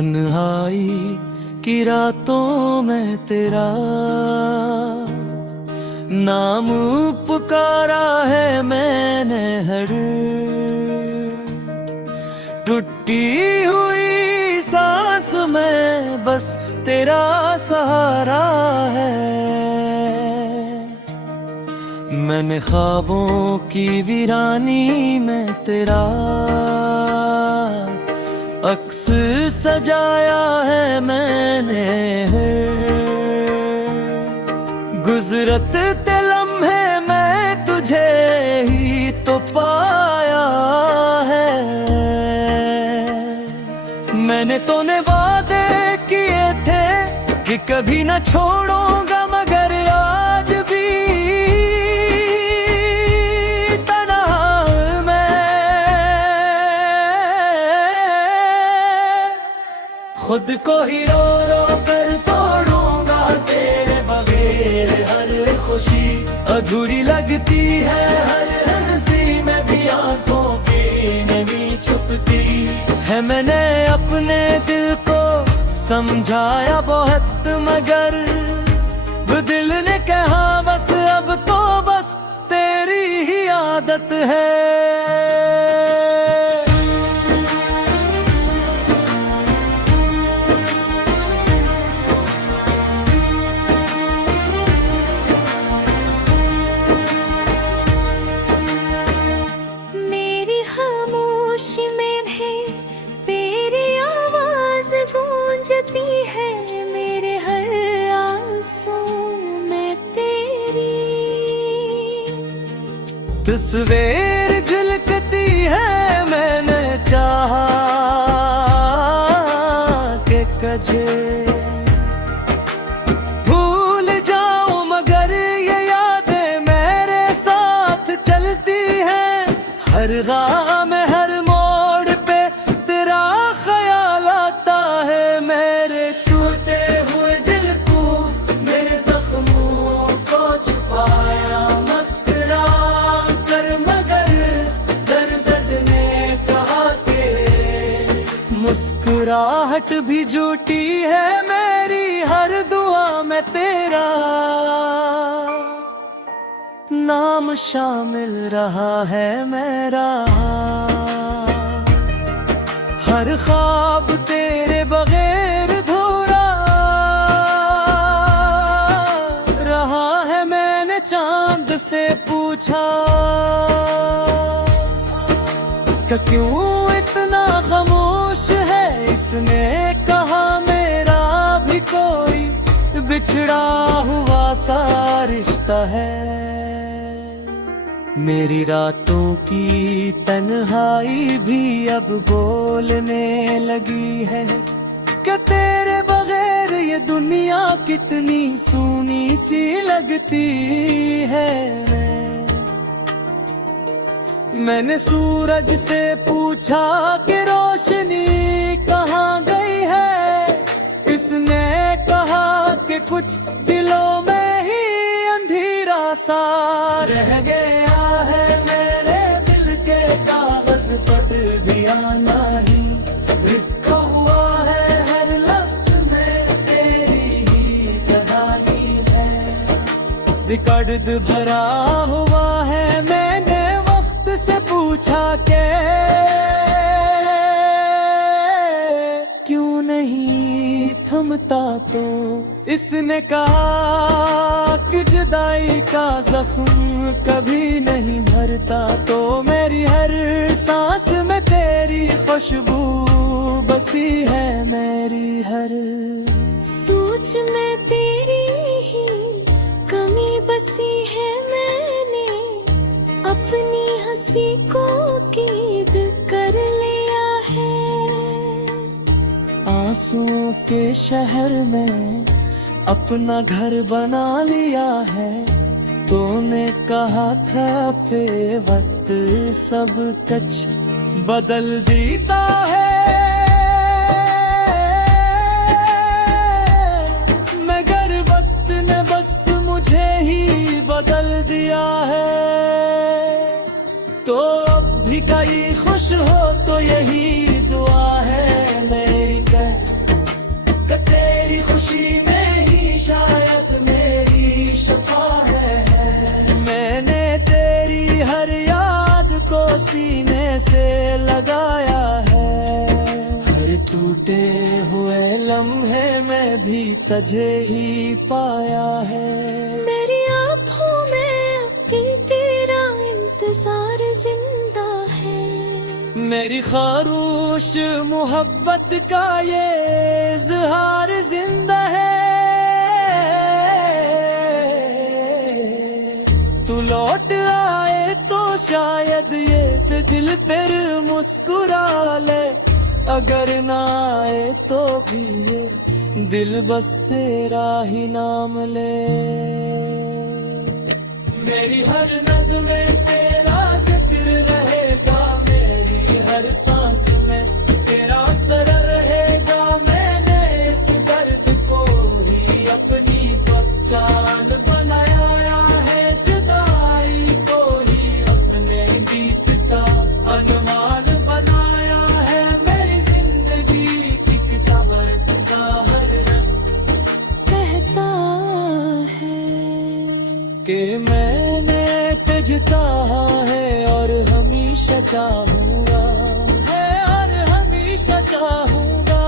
तन्हाई की रातों में तेरा नाम पुकारा है मैंने, हर टूटी हुई सांस में बस तेरा सहारा है। मैंने ख्वाबों की वीरानी में तेरा अक्स सजाया है मैंने, गुजरत ते लम्हे मैं तुझे ही तो पाया है। मैंने तूने वादे किए थे कि कभी न छोड़ूंगा, मगर आज भी तन्हा मैं खुद को ही रो रो कर तोड़ूंगा। तेरे बगैर हर खुशी अधूरी लगती है, हर हंसी में भी आंखों की नमी छुपती है। मैंने अपने दिल को समझाया बहुत, मगर वो दिल ने कहा बस अब तो बस तेरी ही आदत है। है मेरे हर आंसू में तेरी तस्वीर झलकती है। मैंने चाहा कि कजे भूल जाऊं, मगर ये यादें मेरे साथ चलती हैं। हर गाह में हर मोड़ पे तेरा ख्याल आता है। मेरे टूटे हुए दिल को, मेरे जख्मों को छुपाया मुस्कुरा कर, मगर दर्द ने कहा के मुस्कुराहट भी झूठी है। मेरी हर दुआ में तेरा नाम शामिल रहा है मेरा। हर ख्वाब तेरे बगैर धूरा रहा है। मैंने चांद से पूछा कि क्यों इतना खामोश है, इसने कहा मेरा भी कोई बिछड़ा हुआ सा रिश्ता है। मेरी रातों की तन्हाई भी अब बोलने लगी है कि तेरे बगैर ये दुनिया कितनी सूनी सी लगती है। मैंने सूरज से पूछा कि रोशनी कहाँ गई है, इसने कहा कि कुछ दिलों में ही अंधेरा सा रह गया है। मेरे दिल के कागज पर भी आना ही लिखा हुआ है, हर लफ्ज में तेरी ही कहानी है। दिक्कत भरा हुआ है। मैंने वक्त से पूछा के क्यों नहीं थमता, तो इसने कहा कि जुदाई का जख्म कभी नहीं भरता। तो मेरी हर सांस में तेरी खुशबू बसी है, मेरी हर सोच में तेरी ही कमी बसी है। मैंने अपनी हंसी को कैद कर लिया है। आंसुओं के शहर में अपना घर बना लिया है। तूने कहा था पे वक्त सब कुछ बदल देता है, मगर वक्त ने बस मुझे ही बदल दिया है। तो अब भी कहीं खुश हो तो यही दुआ है मेरी। तुझे ही पाया है। मेरी आँखों में अभी तेरा इंतजार जिंदा है। मेरी खारूश मोहब्बत का ये इज़हार जिंदा है। तू लौट आए तो शायद ये दिल पर मुस्कुरा ले, अगर ना आए तो भी ये दिल बस तेरा ही नाम ले। मेरी हर नज़्म में तेरा जिक्र रहेगा, मेरी हर सांस में तेरा असर रहेगा। मैंने इस दर्द को ही अपनी पहचान बनाया है, जुदाई को ही अपने गीत का अनवान बनाया है। मेरी जिंदगी की किताब का हर रंग कहता है कि मैंने तुझ चाहा है और हमेशा चाहूंगा, है और हमेशा चाहूंगा।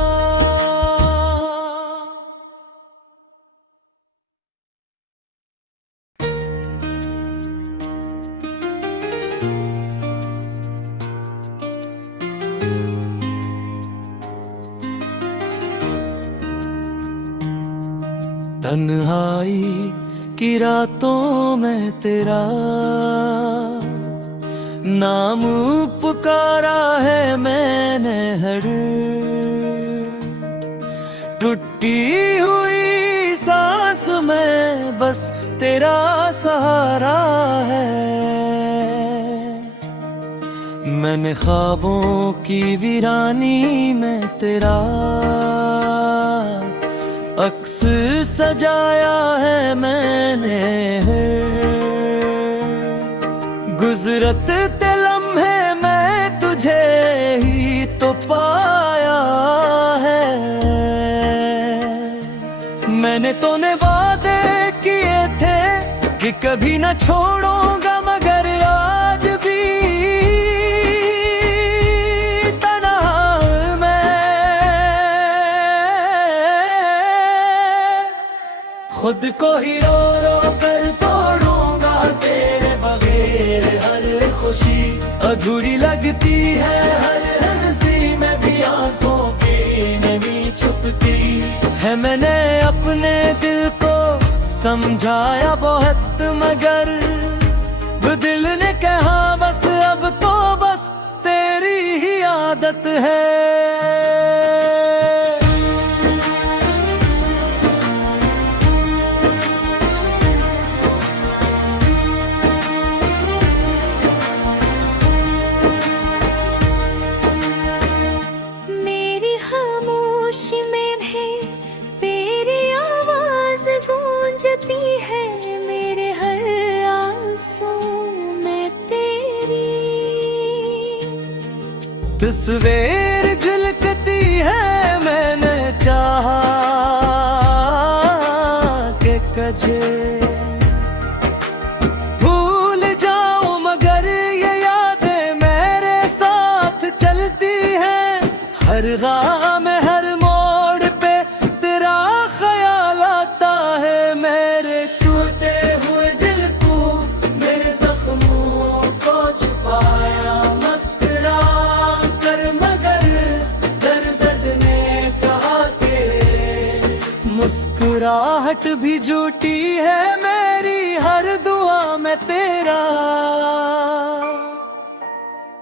तन्हाई की रातों में तेरा नाम पुकारा है मैंने, हर टूटी हुई सांस में बस तेरा सहारा है। मैंने ख्वाबों की वीरानी में तेरा अक्स सजाया है मैंने, गुजरत ते लम्हे मैं तुझे ही तो पाया है। मैंने तो ने वादे किए थे कि कभी न छोड़ूंगा, मगर आज भी खुद को ही रो रो कर तोड़ूंगा, तेरे बगैर हर खुशी अधूरी लगती है। हर हंसी में भी आंखों की नमी छुपती है। मैंने अपने दिल को समझाया बहुत, मगर वो दिल ने कहा बस अब तो बस तेरी ही आदत है। मेरे हर आंसू में तेरी तस्वीर झलकती है। मैंने चाहा कि कजे भूल जाऊं, मगर ये यादें मेरे साथ चलती हैं। हर राह में हर मोड़ पे तेरा ख्याल आता है। मेरे टूटे हुए दिल को, मेरे जख्मों को छुपाया मुस्कुरा कर, मगर दर्द ने कहा कि मुस्कुराहट भी झूठी है। मेरी हर दुआ में तेरा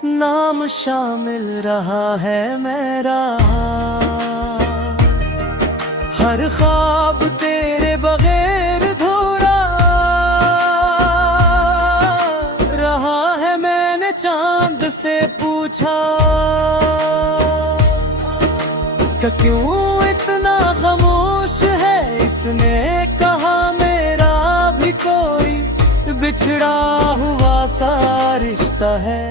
नाम शामिल रहा है मेरा। हर ख्वाब तेरे बगैर धूरा रहा है। मैंने चांद से पूछा कि क्यों इतना खामोश है, इसने कहा मेरा भी कोई बिछड़ा हुआ सा रिश्ता है।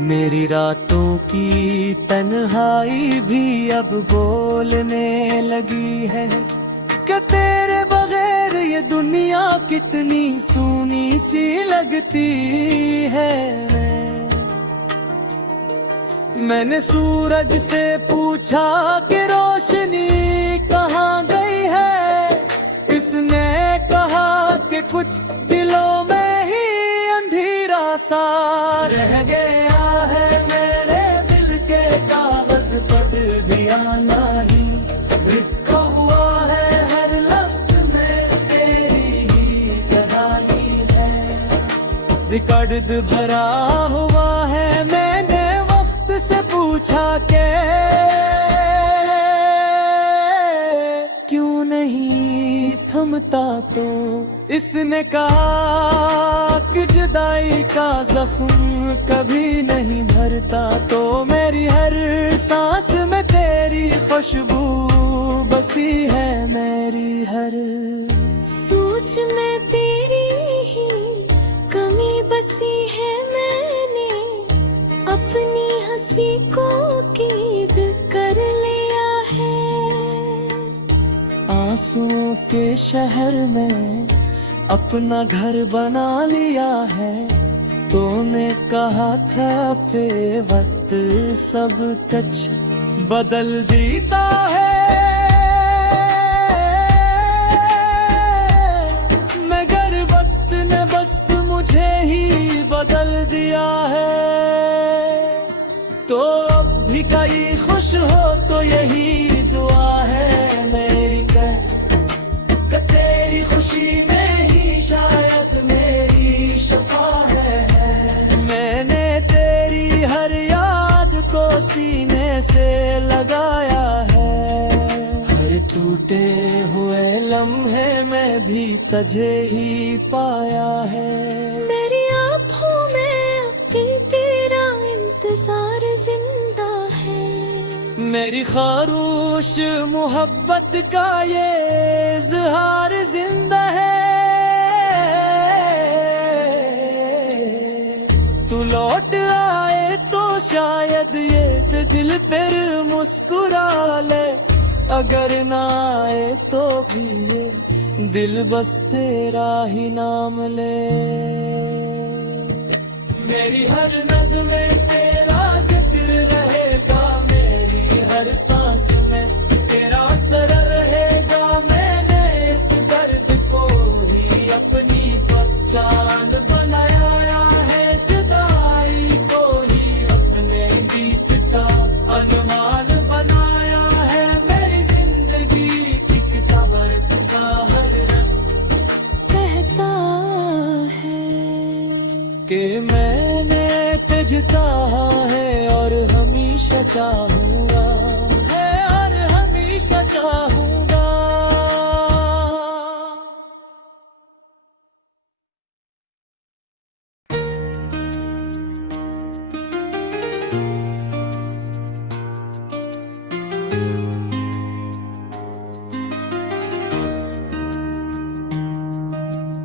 मेरी रातों की तन्हाई भी अब बोलने लगी है कि तेरे बगैर ये दुनिया कितनी सूनी सी लगती है। मैंने सूरज से पूछा कि रोशनी कहाँ गई है। इसने कहा कि कुछ दिलों में ही अंधेरा सा रह गया है। मेरे दिल के कागज पर भी आना ही लिखा हुआ है। हर लफ्ज में तेरी ही कहानी है। दर्द भरा हुआ है। मैंने वक्त से पूछा के क्यों नहीं थमता तो इसने कहा कि जुदाई का जख्म कभी नहीं भरता। तो मेरी हर सांस में तेरी खुशबू बसी है। मेरी हर सोच में तेरी ही कमी बसी है। मैंने अपनी हंसी को कैद कर लिया है। आंसुओं के शहर में अपना घर बना लिया है। तूने कहा था पे वक्त सब कुछ बदल देता है। मगर वक्त ने बस मुझे ही बदल दिया है। तो अब भी कहीं खुश हो तो यही दुआ है मेरी कि तेरी खुशी में ही शायद मेरी शफा है। मैंने तेरी हर याद को सीने से लगाया है। हर टूटे हुए लम्हे में भी तुझे ही पाया है। मेरी आँखों में अभी तेरा इंतजार जिंदा है। मेरी खारूश मोहब्बत का ये इज़हार जिंदा है। तू लौट आए तो शायद ये दिल पर मुस्कुरा ले। अगर ना आए तो भी ये दिल बस तेरा ही नाम ले। मेरी हर नज़्म तेरा जिक्र रहेगा। मेरी हर सांस में तेरा असर रहेगा। मैंने इस दर्द को ही अपनी पहचान बनाया है। जुदाई को ही अपने गीत का अनवान बनाया है। मेरी जिंदगी की किताबर का हर रंग कहता है कि मैंने तुझे चाहा है और हमेशा चाहूंगा है और हमेशा चाहूंगा।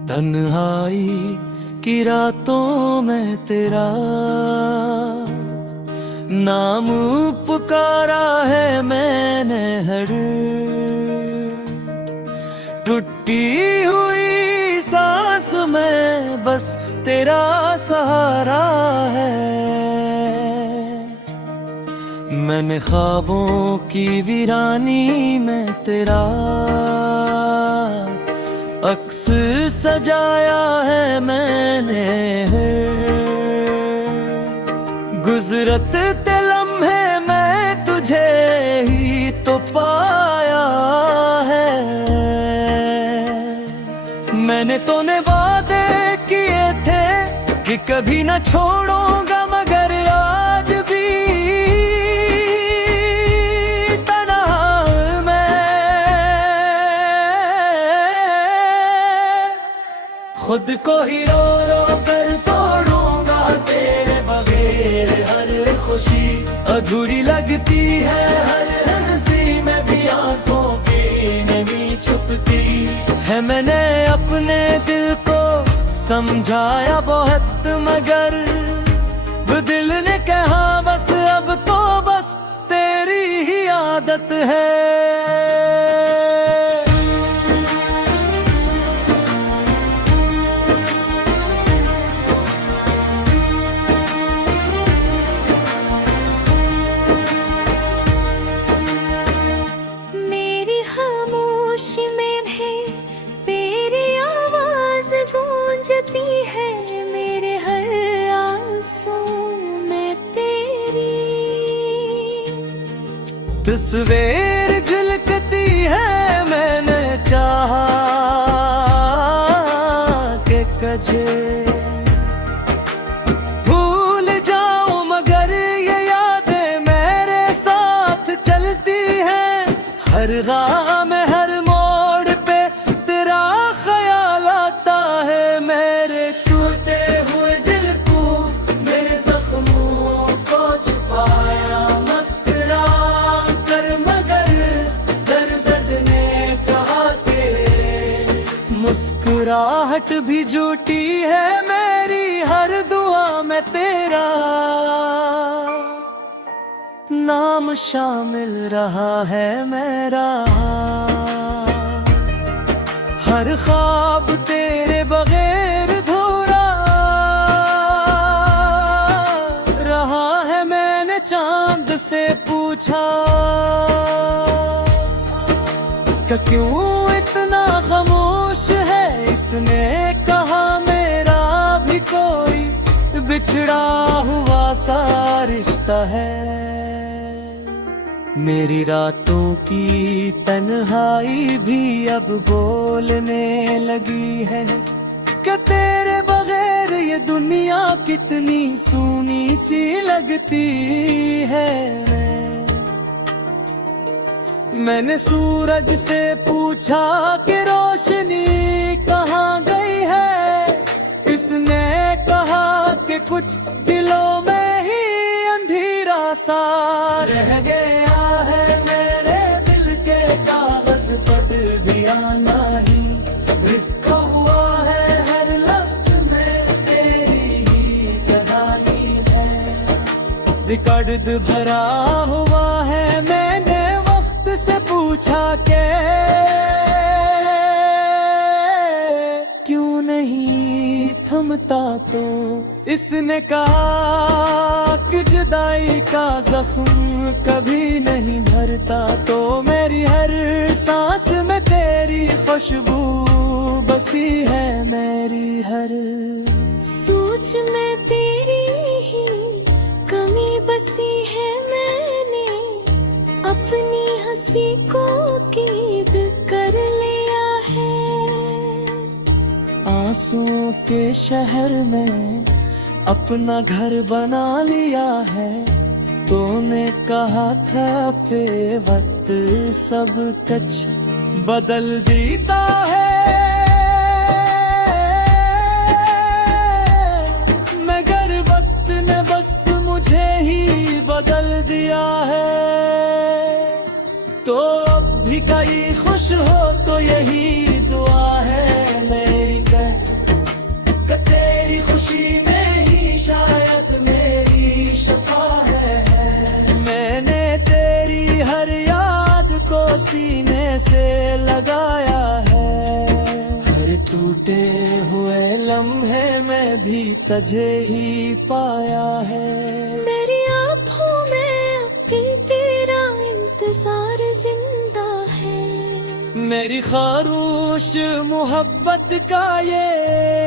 तन्हाई की रातों में तेरा नाम पुकारा है मैंने। हर टूटी हुई सांस में बस तेरा सहारा है। मैंने ख्वाबों की वीरानी में तेरा अक्स सजाया है मैंने। गुजरत ते लम्हे मैं तुझे ही तो पाया है। मैंने तूने वादे किए थे कि कभी न छोड़ूंगा। मगर आज भी खुद को ही रो रो कर तोड़ूंगा। तेरे बगैर हर खुशी अधूरी लगती है। हर हंसी में भी आंखों की नमी छुपती है। मैंने अपने दिल को समझाया बहुत मगर दिल ने कहा बस अब तो बस तेरी ही आदत है। सवेर झलकती है, मैंने चाहा कि कजे भूल जाऊं, मगर ये यादें मेरे साथ चलती हैं। हर राह में हर मोड़ पे तेरा ख्याल आता है। मेरे टूटे हुए दिल को, मेरे जख्मों को छुपाया मुस्कुरा कर, मगर दर्द ने कहा के मुस्कुराहट भी झूठी है मेरी, हर दुआ में तेरा नाम शामिल रहा है मेरा। हर ख्वाब तेरे बगैर धूरा रहा है। मैंने चांद से पूछा कि क्यों इतना खामोश है, इसने कहा मेरा भी कोई बिछड़ा हुआ सा रिश्ता है। मेरी रातों की तन्हाई भी अब बोलने लगी है कि तेरे बगैर ये दुनिया कितनी सूनी सी लगती है। मैंने सूरज से पूछा कि रोशनी कहाँ गई है, इसने कहा कि कुछ दिलों में ही अंधेरा सा रह गया है। मेरे दिल के कागज पट भी आना ही लिखा हुआ है, हर लफ्ज में तेरी ही कहानी है। रिकॉर्ड भरा हुआ है, मैंने वक्त से पूछा के क्यों नहीं थमता, तो इसने कहा कि जुदाई का जख्म कभी नहीं भरता। तो मेरी हर सांस में तेरी खुशबू बसी है, मेरी हर सोच में तेरी ही कमी बसी है। मैंने अपनी हंसी को कैद कर लिया है। आंसुओं के शहर में अपना घर बना लिया है। तूने कहा था पे वक्त सब कुछ बदल देता है, मगर वक्त ने बस मुझे ही बदल दिया है। तो अब भी कहीं खुश हो तो यही दुआ है मेरी, तेरी खुशी में ही शायद मेरी शफा है। मैंने तेरी हर याद को सीने से लगाया है, हर टूटे हुए लम्हे में भी तुझे ही पाया है। मेरी आँखों में अभी तेरा इंतजार जिंदा है। मेरी खारूश मोहब्बत का ये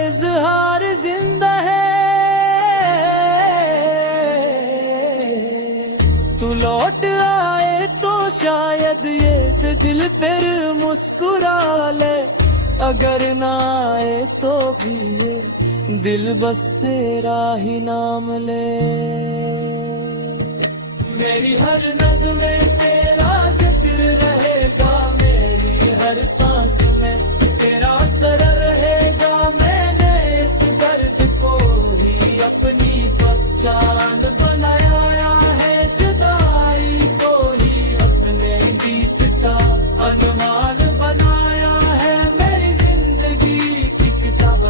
इज़हार जिंदा है। तू लौट आए तो शायद ये दिल फिर मुस्कुरा ले, अगर ना आए तो भी ये दिल बस तेरा ही नाम ले। मेरी हर नज़्में तेरा जिक्र रहेगा, मेरी हर सांस में तेरा असर रहेगा। मैंने इस दर्द को ही अपनी पहचान बनाया है, जुदाई को ही अपने गीत का अनवान बनाया है। मेरी जिंदगी की किताब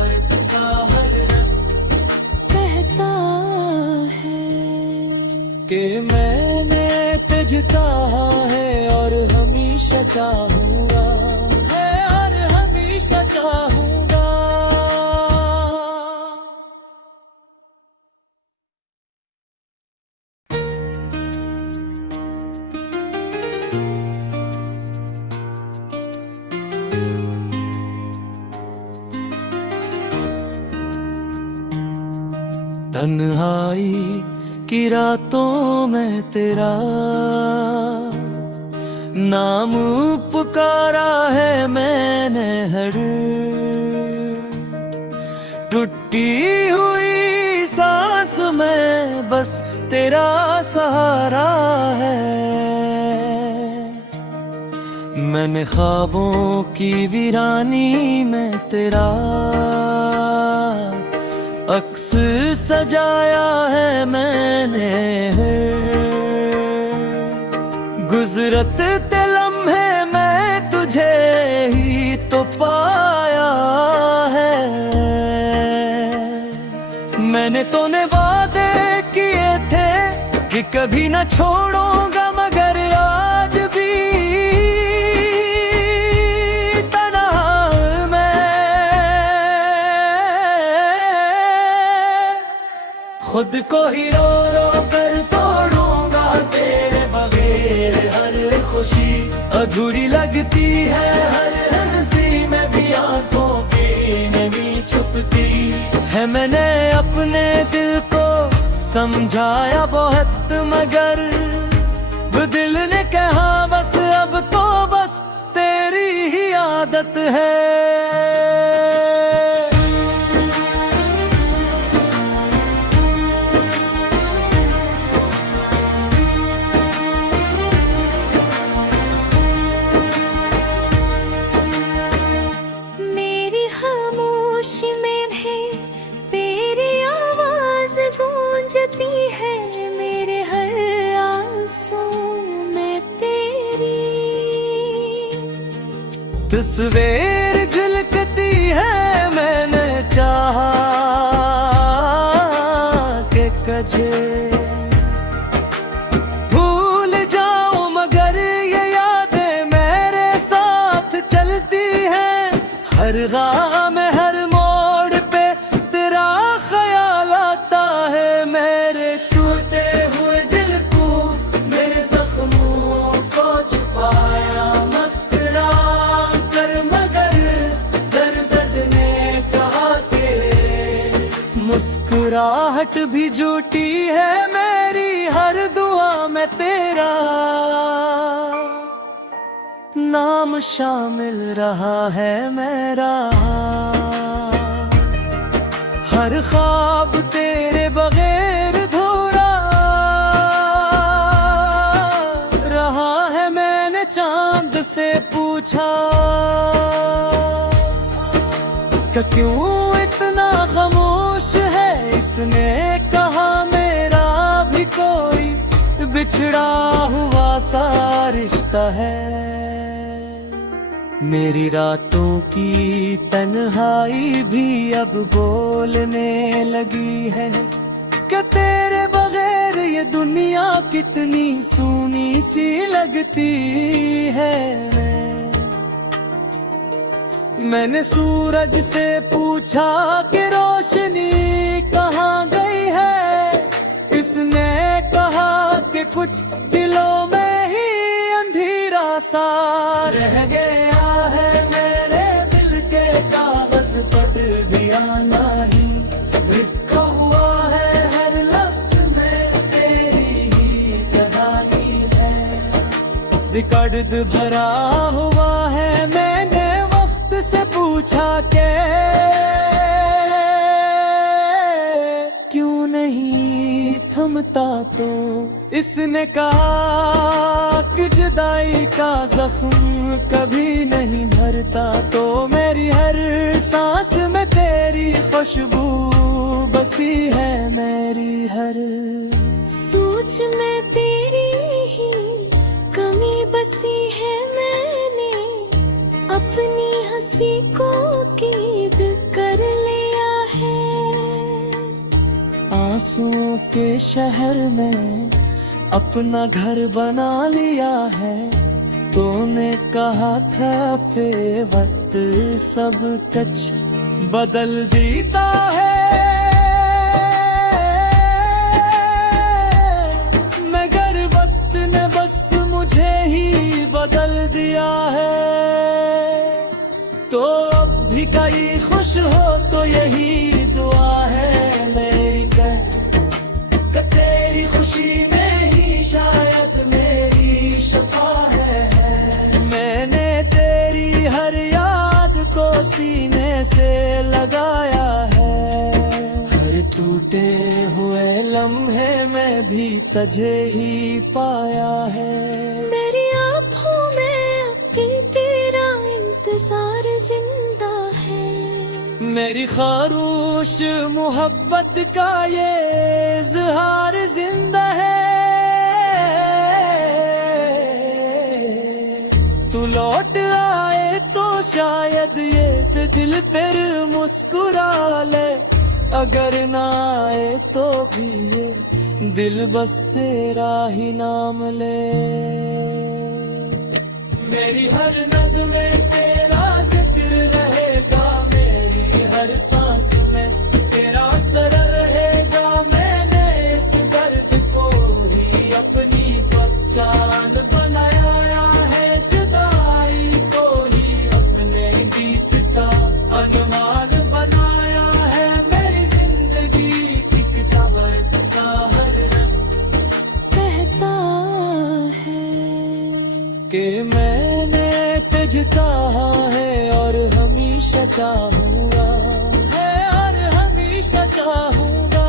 का हर रंग कहता है कि मैंने तुझे चाहा है और हमेशा चाहूंगा, है और हमेशा चाहूंगा। तन्हाई की रातों में तेरा नाम पुकारा है मैंने हर टूटी हुई सांस में बस तेरा सहारा है। मैंने ख्वाबों की वीरानी में तेरा अक्स सजाया है मैंने। गुजरत ते लम्हे मैं तुझे ही तो पाया है। मैंने तूने वादे किए थे कि कभी न छोड़ूंगा, मगर आज भी तन्हा मैं खुद को ही रो रो कर तोड़ूंगा। तेरे बगैर हर खुशी अधूरी लगती है, हर हंसी में भी आंखों की नमी छुपती है। मैंने अपने दिल को समझाया बहुत, मगर वो दिल ने कहा बस अब तो बस तेरी ही आदत है। मेरी खामोशी में भी तेरी आवाज गूंजती है, मेरे हर आंसू में तेरी तस्वीर झलकती है। मैंने चाहा कि कजे भूल जाऊं, मगर ये यादें मेरे साथ चलती हैं। हर गाह में हर मोड़ पे तेरा ख्याल आता है। मेरे टूटे हुए दिल को, मेरे जख्मों को छुपाया मुस्कुरा कर, मगर दर्द ने कहा के मुस्कुराहट भी झूठी है। मेरी हर दुआ में तेरा नाम शामिल रहा है मेरा। हर ख्वाब तेरे बगैर धूरा रहा है। मैंने चांद से पूछा कि क्यों इतना खामोश है, इसने कहा मेरा भी कोई बिछड़ा हुआ सा रिश्ता है। मेरी रातों की तन्हाई भी अब बोलने लगी है कि तेरे बगैर ये दुनिया कितनी सूनी सी लगती है। मैंने सूरज से पूछा कि रोशनी कहाँ गई है, इसने कहा कि कुछ दिलों में ही अंधेरा सा रह गया है। मेरे दिल के कागज पर भी आना ही लिखा हुआ है, हर लफ्ज में तेरी ही कहानी है। रिकॉर्ड भरा हुआ है। मैंने वक्त से पूछा के क्यों नहीं थमता, तो इसने कहा कि जुदाई का जख्म कभी नहीं भरता। तो मेरी हर सांस में तेरी खुशबू बसी है, मेरी हर सोच में तेरी ही कमी बसी है। मैंने अपनी हंसी को कैद कर लिया है। आंसुओं के शहर में अपना घर बना लिया है। तूने कहा था पे वक्त सब कुछ बदल देता है, मगर वक्त ने बस मुझे ही बदल दिया है। तो अब भी कहीं खुश हो तो यही दुआ है मेरी तेरी खुशी में ही शायद मेरी शफा है। भी तुझे ही पाया है। मेरी आँखों में अब भी तेरा इंतजार जिंदा है। मेरी खामोश मोहब्बत का ये इज़हार जिंदा है। तू लौट आए तो शायद ये दिल फिर मुस्कुरा ले, अगर ना आए तो भी ये दिल बस तेरा ही नाम ले। मेरी हर नज़्म में तेरा जिक्र रहेगा, मेरी हर सांस में तेरा असर रहेगा। मैंने इस दर्द को ही अपनी पहचान बनाया है, जुदाई को ही अपने गीत का अनवान बनाया है। मेरी जिंदगी की किताब का हर रंग कहता है कि मैंने तुझे कहा है और हमेशा चाहूंगा, है और हमेशा चाहूंगा।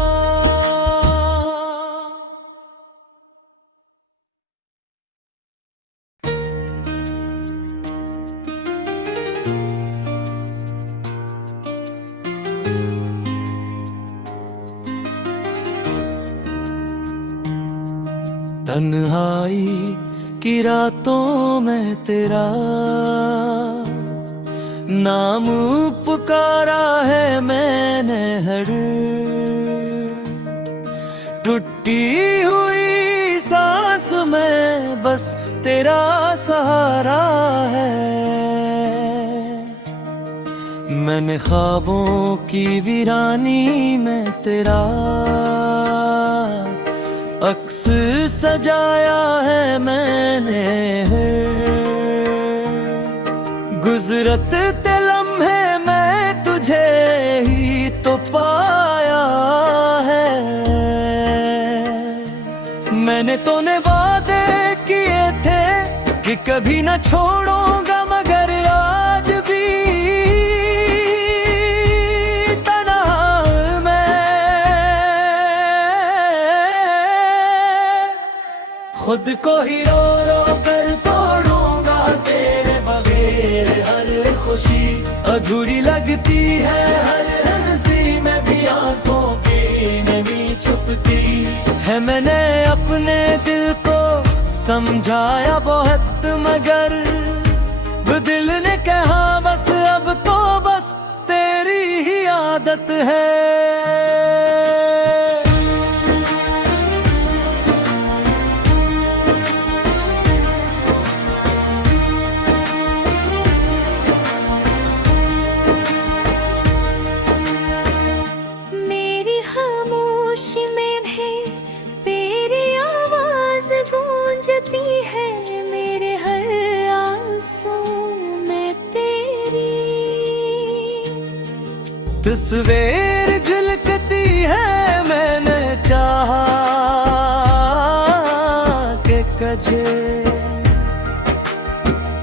तन्हाई की रातों में तेरा नाम पुकारा है मैंने, हर टूटी हुई सांस में बस तेरा सहारा है। मैंने ख्वाबों की वीरानी में तेरा अक्स सजाया है मैंने, गुजरते लम्हे मैं तुझे ही तो पाया है। मैंने तूने वादे किए थे कि कभी न छोड़ूंगा, मगर आज भी खुद को ही रो रो कर तोड़ूंगा, तेरे बगैर हर खुशी अधूरी लगती है। हर हंसी में भी आंखों की नमी छुपती है। मैंने अपने दिल को समझाया बहुत, मगर वो दिल ने कहा बस अब तो बस तेरी ही आदत है। मेरे हर आंसू में तेरी तस्वीर झलकती है। मैंने चाहा कि कजे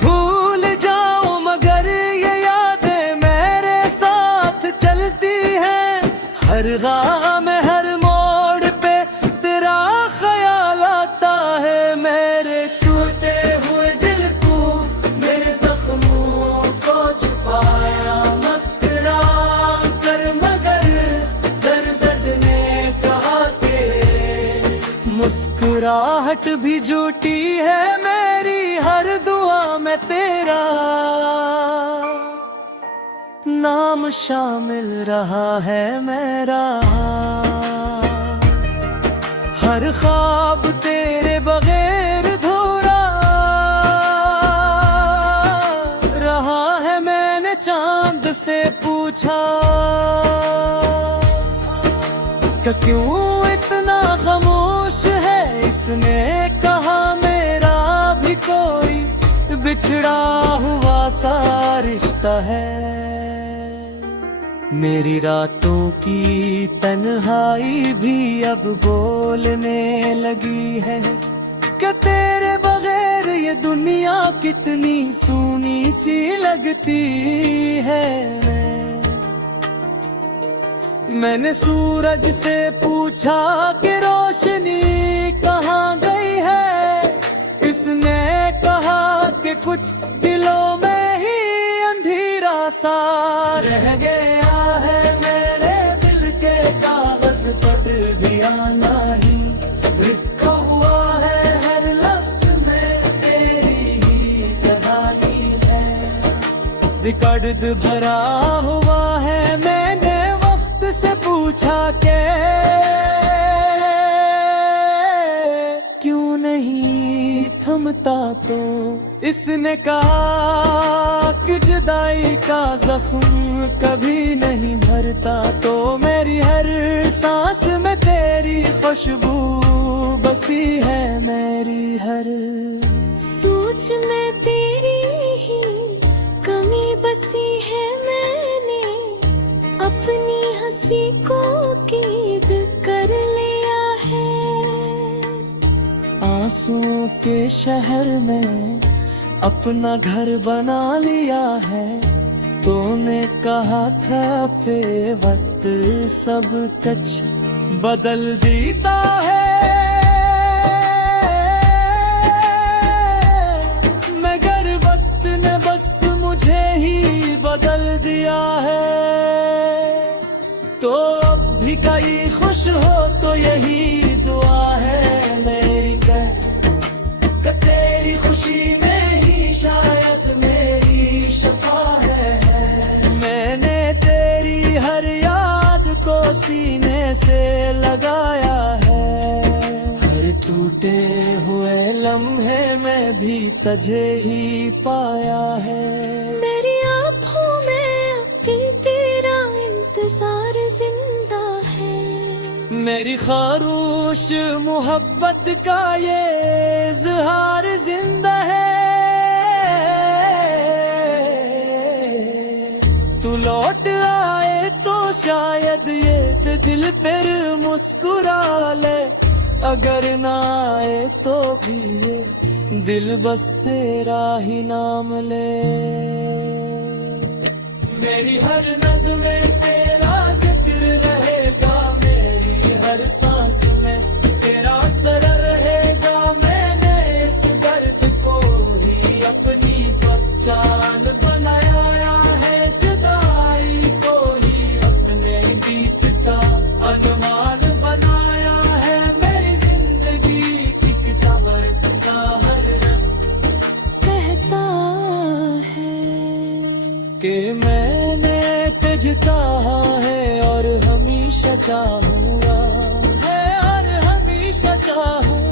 भूल जाऊं, मगर ये यादें मेरे साथ चलती हैं। हर गाह में हर मोड़ पे तेरा ख्याल आता है। मेरे टूटे हुए दिल को, मेरे जख्मों को छुपाया मुस्कुरा कर, मगर दर्द ने कहा के मुस्कुराहट भी झूठी है। मेरी हर दुआ में तेरा नाम शामिल रहा है मेरा। हर ख्वाब तेरे बगैर धूरा रहा है। मैंने चांद से पूछा कि क्यों इतना खामोश है, इसने कहा मेरा भी कोई बिछड़ा हुआ सा रिश्ता है। मेरी रातों की तन्हाई भी अब बोलने लगी है कि तेरे बगैर ये दुनिया कितनी सूनी सी लगती है। मैंने सूरज से पूछा कि रोशनी कहाँ गई है। इसने कहा कि कुछ दिलों में ही अंधेरा सा रह गया है। मेरे दिल के कागज पट भी आना ही लिखा हुआ है। हर लफ्ज में तेरी ही कहानी है। रिकॉर्ड भरा हुआ है। मैंने वक्त से पूछा के क्यों नहीं थमता, तो इसने कहा कि जुदाई का जख्म कभी नहीं भरता। तो मेरी हर सांस में तेरी खुशबू बसी है। मेरी हर सोच में तेरी ही कमी बसी है। मैंने अपनी हंसी को कैद कर लिया है। आंसुओं के शहर में अपना घर बना लिया है। तूने कहा था पे वक्त सब कुछ बदल देता है। मगर वक्त ने बस मुझे ही बदल दिया है। तो अब भी कहीं खुश हो तो यही दुआ है मेरी कि तेरी खुशी में ही शायद मेरी शफा है। मैंने तेरी हर याद को सीने से लगाया है। हर टूटे हुए लम्हे में भी तुझे ही पाया है। मेरी आँखों में अभी तेरा इंतजार जिंदा है। मेरी खारूश मोहब्बत का ये इज़हार जिंदा है। तू लौट आए तो शायद ये दिल पर मुस्कुरा ले। अगर ना आए तो भी ये दिल बस तेरा ही नाम ले। मेरी हर नज़्म में तेरा जिक्र रहेगा। मेरी हर सांस में तेरा असर रहेगा। मैंने इस दर्द को ही अपनी पहचान बनाया है। जुदाई को ही अपने गीत का अनवान बनाया है। मेरी जिंदगी की किताब का हर रंग कहता है कि मैंने तुझे कहा है और हमेशा चाहूंगा है और हमेशा चाहूंगा।